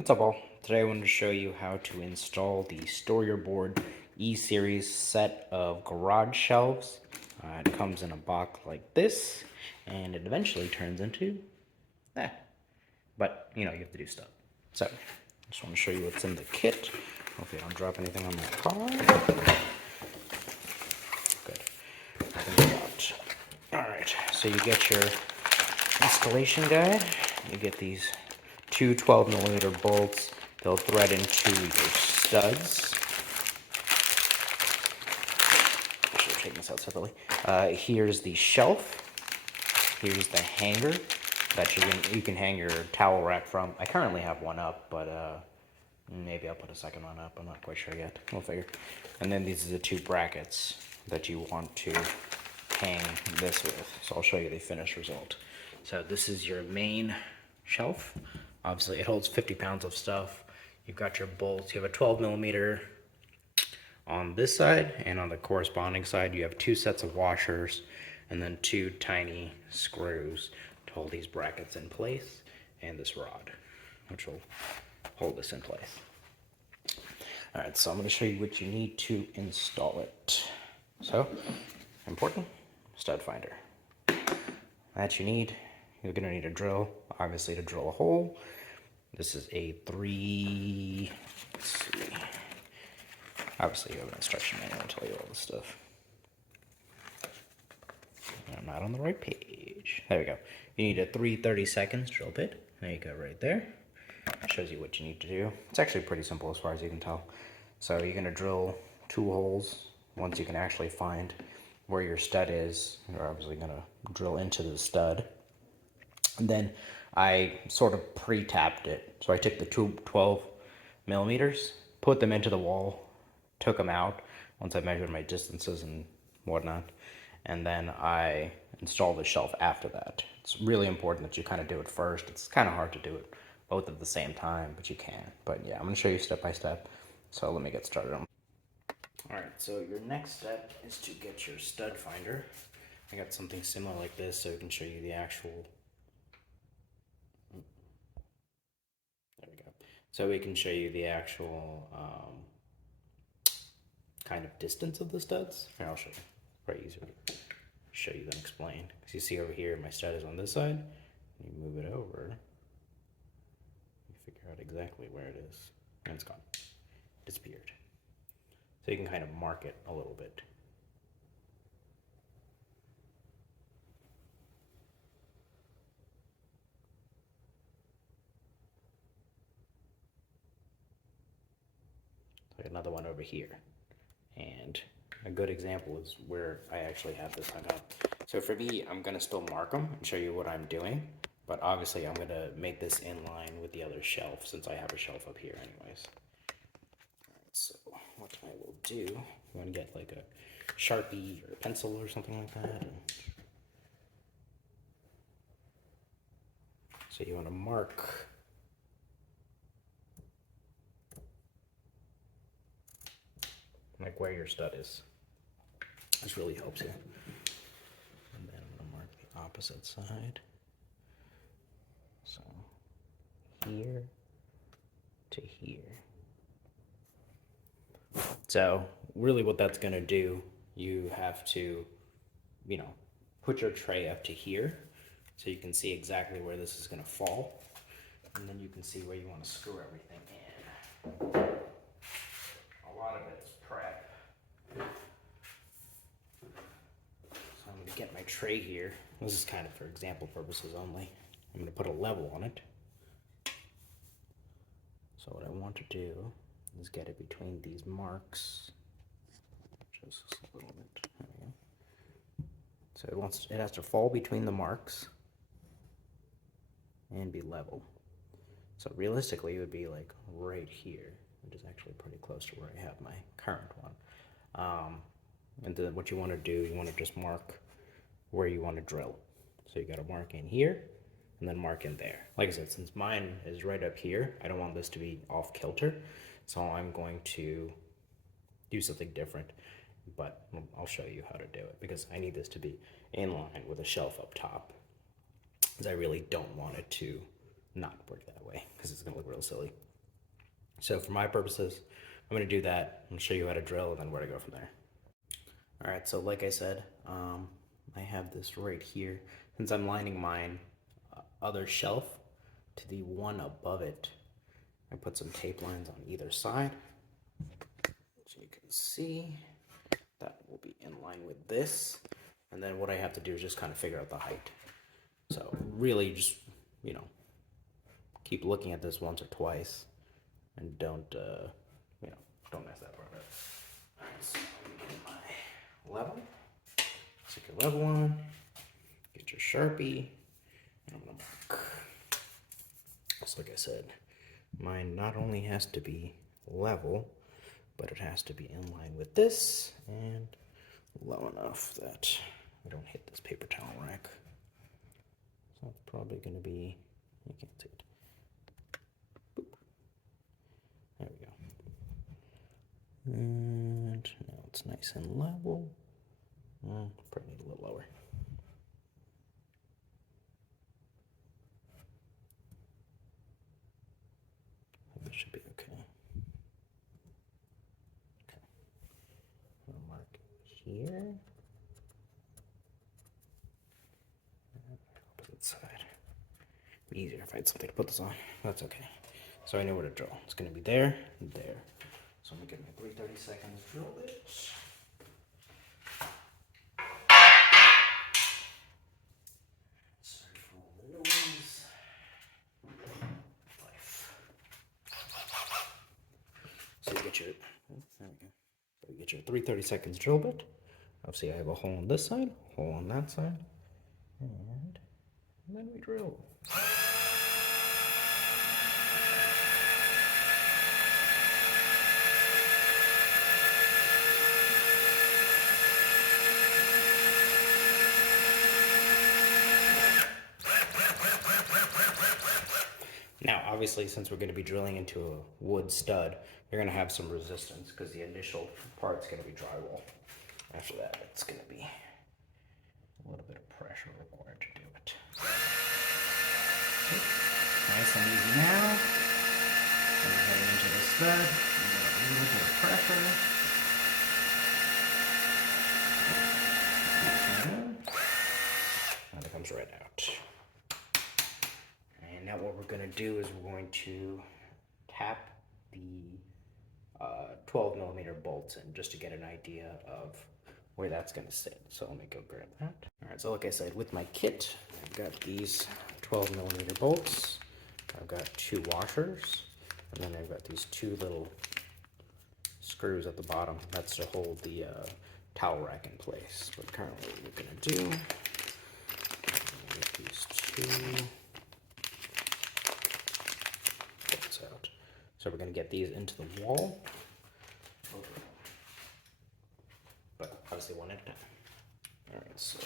What's up all? Today I wanted to show you how to install the Store Your Board E-Series set of garage shelves. It comes in a box like this, and it eventually turns into that. But, you have to do stuff. So, I just want to show you what's in the kit. Hopefully I don't drop anything on my car. Good. Nothing dropped. Alright, so you get your installation guide. You get these two 12mm bolts. They'll thread into your studs. I should have taken this out separately. Here's the shelf. Here's the hanger that you can hang your towel rack from. I currently have one up, but maybe I'll put a second one up. I'm not quite sure yet. We'll figure. And then these are the two brackets that you want to hang this with. So I'll show you the finished result. So this is your main shelf. Obviously it holds 50 pounds of stuff. You've got your bolts. You have a 12mm on this side, and on the corresponding side you have two sets of washers and then two tiny screws to hold these brackets in place, and this rod which will hold this in place. Alright, so I'm going to show you what you need to install it. So, important, stud finder. That you need. You're going to need a drill, obviously, to drill a hole. This is a let's see. Obviously, you have an instruction manual to tell you all this stuff. I'm not on the right page. There we go. You need a 3/32 drill bit. There you go, right there. It shows you what you need to do. It's actually pretty simple as far as you can tell. So you're going to drill two holes. Once you can actually find where your stud is, you're obviously going to drill into the stud. And then I sort of pre-tapped it. So I took the two 12mm, put them into the wall, took them out once I measured my distances and whatnot, and then I installed the shelf after that. It's really important that you kind of do it first. It's kind of hard to do it both at the same time, but you can. But yeah, I'm going to show you step by step. So let me get started. Alright, so your next step is to get your stud finder. I got something similar like this so I can show you the actual... There we go. So we can show you the actual kind of distance of the studs. Here, I'll show you. Probably easier to show you than explain. Because you see over here, my stud is on this side. You move it over. You figure out exactly where it is. And it's gone. Disappeared. So you can kind of mark it a little bit. So another one over here. And a good example is where I actually have this hung up. So for me, I'm going to still mark them and show you what I'm doing. But obviously, I'm going to make this in line with the other shelf since I have a shelf up here anyways. Alright, so what I will do, you want to get like a Sharpie or a pencil or something like that. So you want to mark like where your stud is. This really helps you. And then I'm going to mark the opposite side. So here to here. So really what that's going to do, you have to, put your tray up to here so you can see exactly where this is going to fall. And then you can see where you want to screw everything in. A lot of it is prep. So I'm going to get my tray here. This is kind of for example purposes only. I'm going to put a level on it. So what I want to do is get it between these marks. Just a little bit. There we go. So it has to fall between the marks and be level. So realistically, it would be like right here, which is actually pretty close to where I have my current one. And then what you want to do, you want to just mark where you want to drill. So you got to mark in here and then mark in there. Like I said, since mine is right up here, I don't want this to be off kilter. So I'm going to do something different, but I'll show you how to do it because I need this to be in line with a shelf up top. Because I really don't want it to not work that way because it's going to look real silly. So for my purposes, I'm going to do that and show you how to drill and then where to go from there. All right, so like I said, I have this right here. Since I'm lining mine other shelf to the one above it, I put some tape lines on either side. So you can see that will be in line with this. And then what I have to do is just kind of figure out the height. So really just, you know, keep looking at this once or twice and don't, don't mess that part up. All right, so get my level. Stick your level on. Get your Sharpie. And I'm gonna mark. Just like I said, mine not only has to be level, but it has to be in line with this and low enough that I don't hit this paper towel rack. So it's probably going to be, you can't see it. Boop. There we go. And now it's nice and level. Probably need a little lower. This should be okay. Okay. I'm gonna mark here. Opposite side. Be easier if I had something to put this on. That's okay. So I know where to drill. It's gonna be there, there. So I'm gonna get my 330 seconds drill bit. Sorry for all the noise. Life. So you get your, there we go. So you get your 330 seconds drill bit. Obviously I have a hole on this side, hole on that side, and then we drill. Now, obviously, since we're going to be drilling into a wood stud, you're going to have some resistance because the initial part's going to be drywall. After that, it's going to be a little bit of pressure required to do it. Nice and easy now. We're heading into the stud. We got a little bit of pressure. And it comes right out. And now what we're going to do is we're going to tap the 12 millimeter bolts in just to get an idea of where that's going to sit. So let me go grab that. All right, so like I said, with my kit, I've got these 12 millimeter bolts. I've got 2 washers, and then I've got these 2 little screws at the bottom. That's to hold the towel rack in place. But currently what we're going to do, get these 2 bolts out. So we're going to get these into the wall. But obviously one at a time. All right, so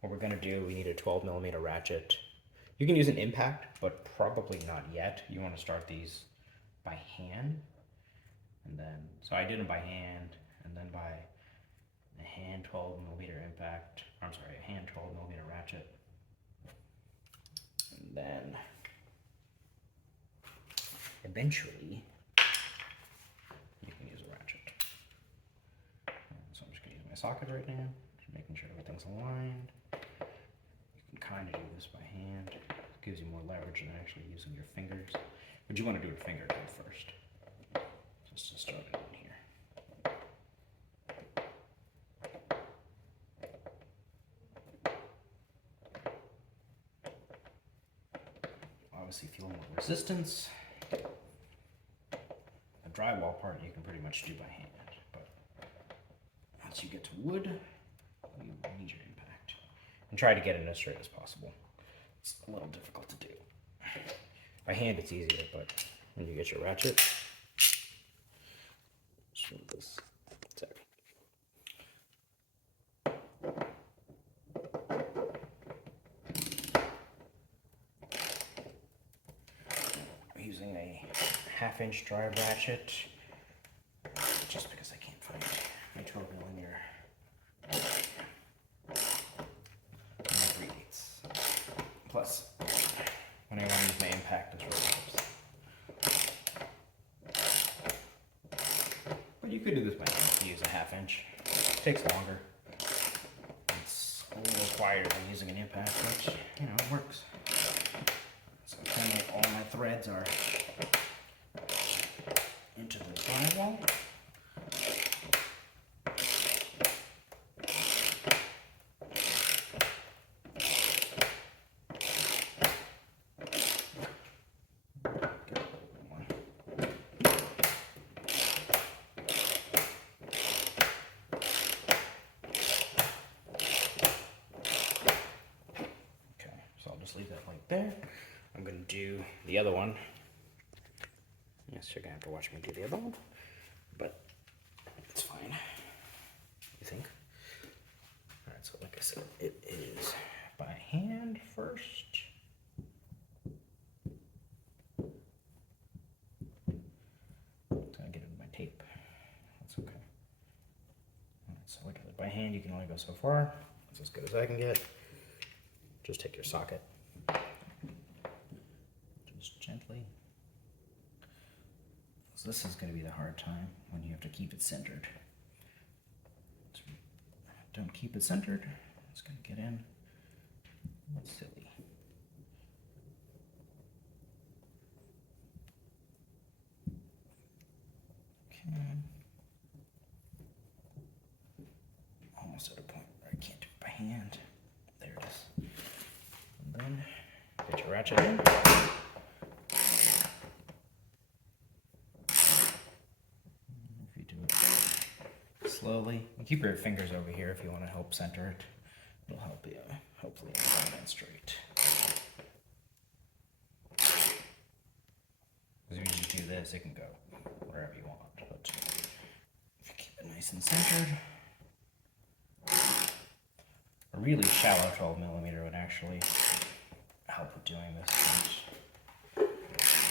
what we're gonna do, we need a 12 millimeter ratchet. You can use an impact, but probably not yet. You wanna start these by hand. And then, so I did them by hand, and then by a hand 12 millimeter impact, I'm sorry, a hand 12 millimeter ratchet. And then, eventually, you can use a ratchet. So I'm just gonna use my socket right now, just making sure everything's aligned. You can kind of do this by hand. It gives you more leverage than actually using your fingers. But you want to do it finger gun first, just to start it in here. Obviously, if you want more resistance, the drywall part you can pretty much do by hand. But once you get to wood, you need your impact. And try to get it as straight as possible. It's a little difficult to do. By hand it's easier, but when you get your ratchet, just move this. Sorry. I'm using a 1/2 inch dry ratchet, just because I can't find my 12 millimeter. 3/8. Plus, when I want to use my impact, this really helps. could do this by hand if you use a 1/2 inch. It takes longer. It's a little quieter than using an impact, which, you know, works. So currently all my threads are into the drywall. Leave that like there. I'm gonna do the other one. Yes, you're gonna have to watch me do the other one, but it's fine. You think? All right. So like I said, it is by hand first. It's gonna get into my tape. That's okay. All right. So like I said, by hand, you can only go so far. That's as good as I can get. Just take your socket. Just gently. So this is going to be the hard time when you have to keep it centered. So don't keep it centered. It's going to get in. That's silly. Okay. Almost at a point where I can't do it by hand. There it is. And then get your ratchet in. If you do it slowly, you keep your fingers over here if you want to help center it. It'll help you hopefully align it straight. Because if you just do this, it can go wherever you want. But if you keep it nice and centered, a really shallow 12mm would actually help with doing this.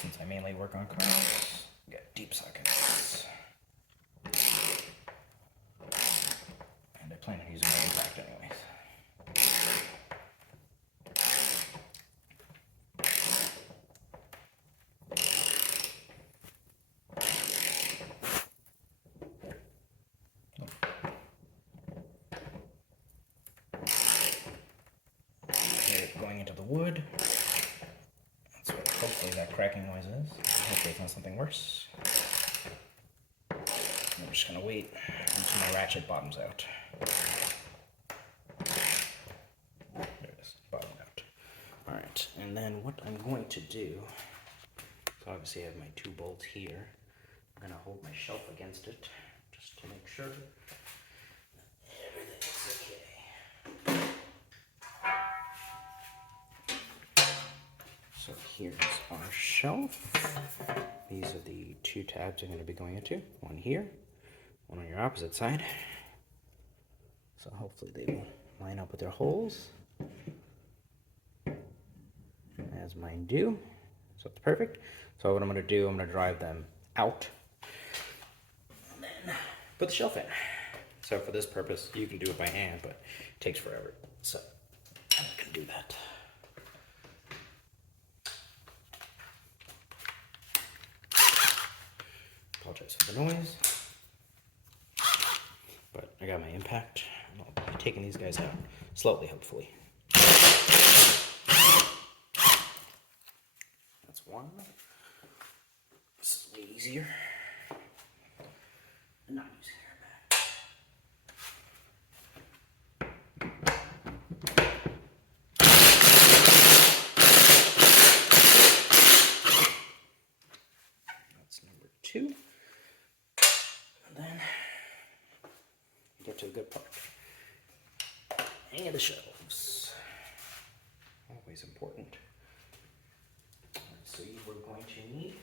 Since I mainly work on cars, I got deep sockets. And I plan on using my impact anyways. Okay, going into the wood. That's what hopefully that cracking noise is. Hopefully it's not something worse. I'm just gonna wait until my ratchet bottoms out. There it is, bottomed out. Alright, and then what I'm going to do, so obviously I have my 2 bolts here. I'm gonna hold my shelf against it, just to make sure everything's okay. So here's our shelf. These are the 2 tabs I'm going to be going into. One here, one on your opposite side. So hopefully they will line up with their holes, as mine do. So it's perfect. So what I'm going to do, I'm going to drive them out and then put the shelf in. So for this purpose, you can do it by hand, but it takes forever. So I'm going to do that. Apologize for the noise, but I got my impact. I'll be taking these guys out slowly, hopefully. That's one. This is way easier. I'm not using That's number 2. And then get to the good part. Hang of the shelves. Always important. So you are going to need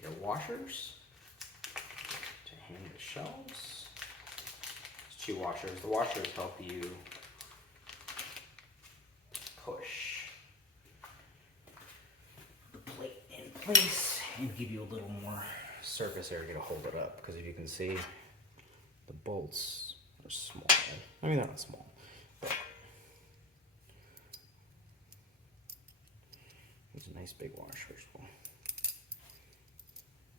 your washers to hang the shelves. There's 2 washers. The washers help you push the plate in place and give you a little more surface area to hold it up, because if you can see, the bolts are small. I mean, they're not small, but these nice big washers will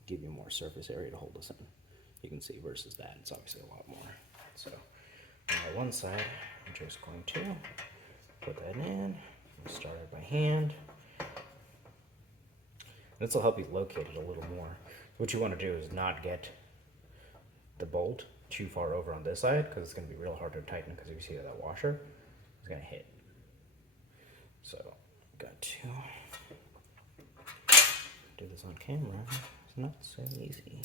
give you more surface area to hold this in. You can see versus that, it's obviously a lot more. So on one side, I'm just going to put that in, start it by hand. This will help you locate it a little more. What you want to do is not get the bolt too far over on this side, because it's going to be real hard to tighten, because if you see that washer, it's going to hit. So, got to do this on camera. It's not so easy.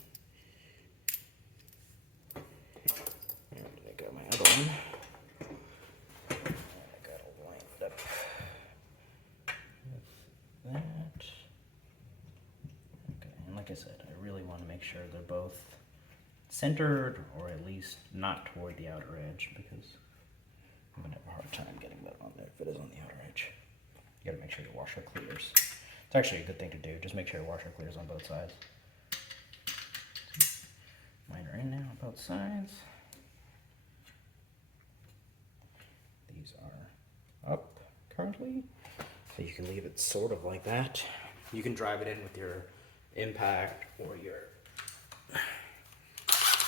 And I got my other one. And I got to line it up with that. Okay, and like I said, I really want to make sure they're both centered, or at least not toward the outer edge, because I'm going to have a hard time getting that on there if it is on the outer edge. You got to make sure your washer clears. It's actually a good thing to do. Just make sure your washer clears on both sides. Mine are in now on both sides. These are up currently, so you can leave it sort of like that. You can drive it in with your impact or your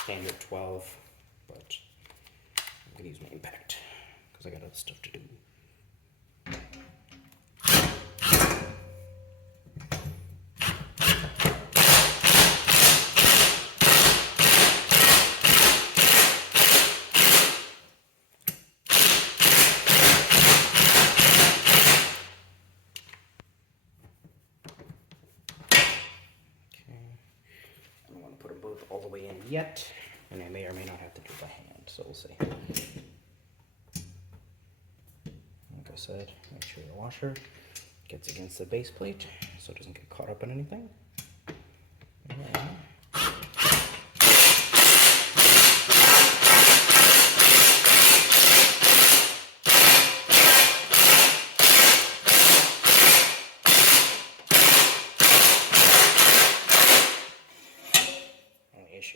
standard 12, but I'm gonna use my impact because I got other stuff to do. All the way in yet, and I may or may not have to do it by hand, so we'll see. Like I said, make sure your washer gets against the base plate so it doesn't get caught up in anything. And then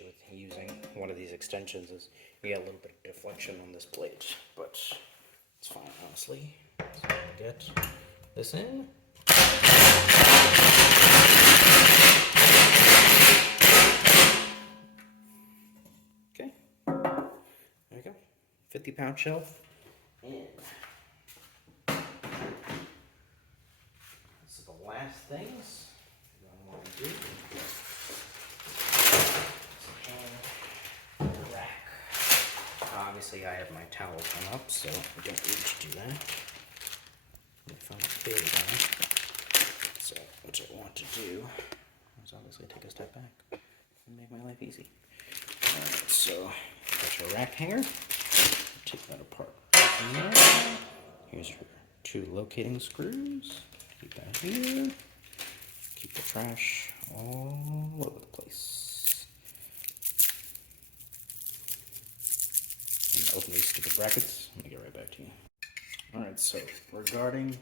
with using one of these extensions is you get a little bit of deflection on this plate, but it's fine, honestly. So I'm gonna get this in. Okay, there we go. 50-pound shelf. And this is the last things I want to do. Obviously, I have my towel come up, so I don't need to do that. If I'm clear down. So, what I want to do is obviously take a step back and make my life easy. Alright, so got your rack hanger. Take that apart. Here's your 2 locating screws. Keep that here. Keep the trash all over the place. Open these stupid brackets. Let me get right back to you. Alright, so regarding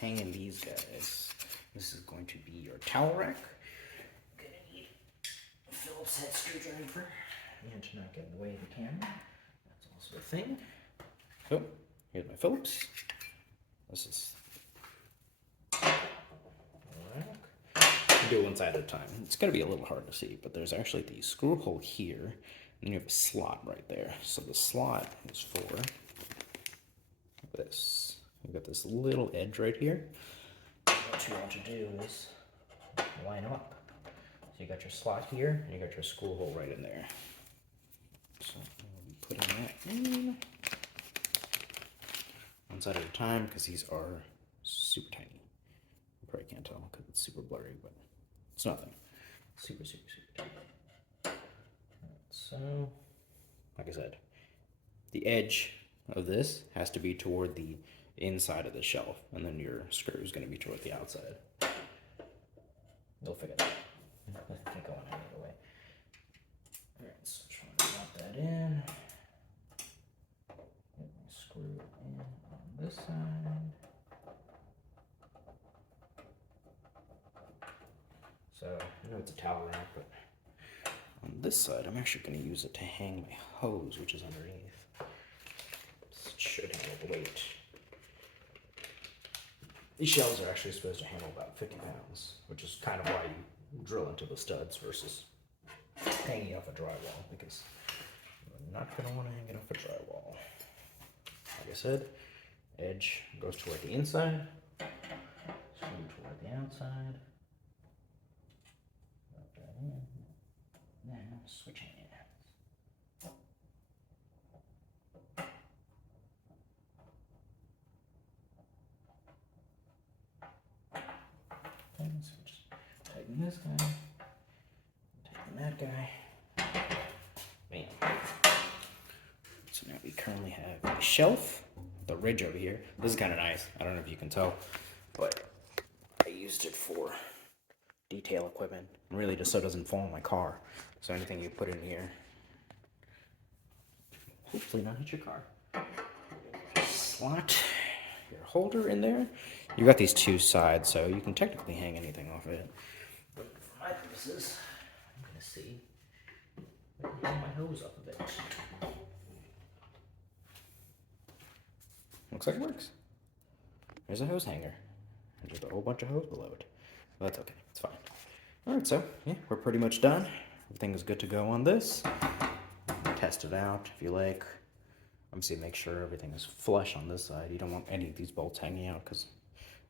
hanging these guys, this is going to be your towel rack. Gonna need a Phillips head screwdriver and to not get in the way of the camera. That's also a thing. So, here's my Phillips. This is do it one side at a time. It's going to be a little hard to see, but there's actually the screw hole here, and you have a slot right there. So the slot is for this. You've got this little edge right here. What you want to do is line them up. So you got your slot here, and you got your screw hole right in there. So we'll be putting that in one side at a time, because these are super tiny. You probably can't tell because it's super blurry, but it's nothing. Super, super, super tiny. So, like I said, the edge of this has to be toward the inside of the shelf, and then your screw is going to be toward the outside. You'll figure that out. I can't go on any other way. Alright, so try to drop that in. Get my screw in on this side. So, I know it's a towel rack, but on this side, I'm actually going to use it to hang my hose, which is underneath. This should handle the weight. These shelves are actually supposed to handle about 50 pounds, which is kind of why you drill into the studs versus hanging off a drywall because I'm not going to want to hang it off a drywall. Like I said, edge goes toward the inside, screw toward the outside. Rub that in. Now switch hands. Okay, so just tighten this guy, tighten that guy. Bam. So now we currently have a shelf, the ridge over here. This is kind of nice. I don't know if you can tell, but I used it for detail equipment, really just so it doesn't fall in my car. So anything you put in here, hopefully not hit your car. Slot your holder in there. You got these two sides, so you can technically hang anything off of it. But for my purposes, I'm gonna see if I can hang my hose off of it. Looks like it works. There's a hose hanger. And just a whole bunch of hose below it. But that's okay, it's fine. Alright, so yeah, we're pretty much done. Everything is good to go on this. Test it out if you like. Obviously make sure everything is flush on this side. You don't want any of these bolts hanging out because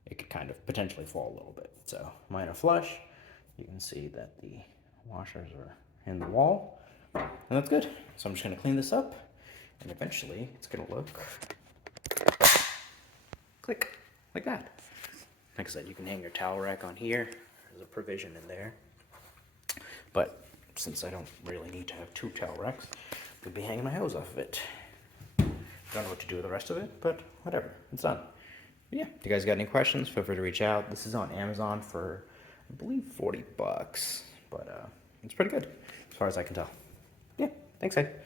it could kind of potentially fall a little bit. So mine are flush. You can see that the washers are in the wall. And that's good. So I'm just going to clean this up. And eventually it's going to look click like that. Like I said, you can hang your towel rack on here. There's a provision in there. But since I don't really need to have two towel racks, I'll be hanging my hose off of it. Don't know what to do with the rest of it, but whatever, it's done. But yeah, if you guys got any questions, feel free to reach out. This is on Amazon for, I believe, 40 bucks, but it's pretty good as far as I can tell. Yeah, thanks, Ed.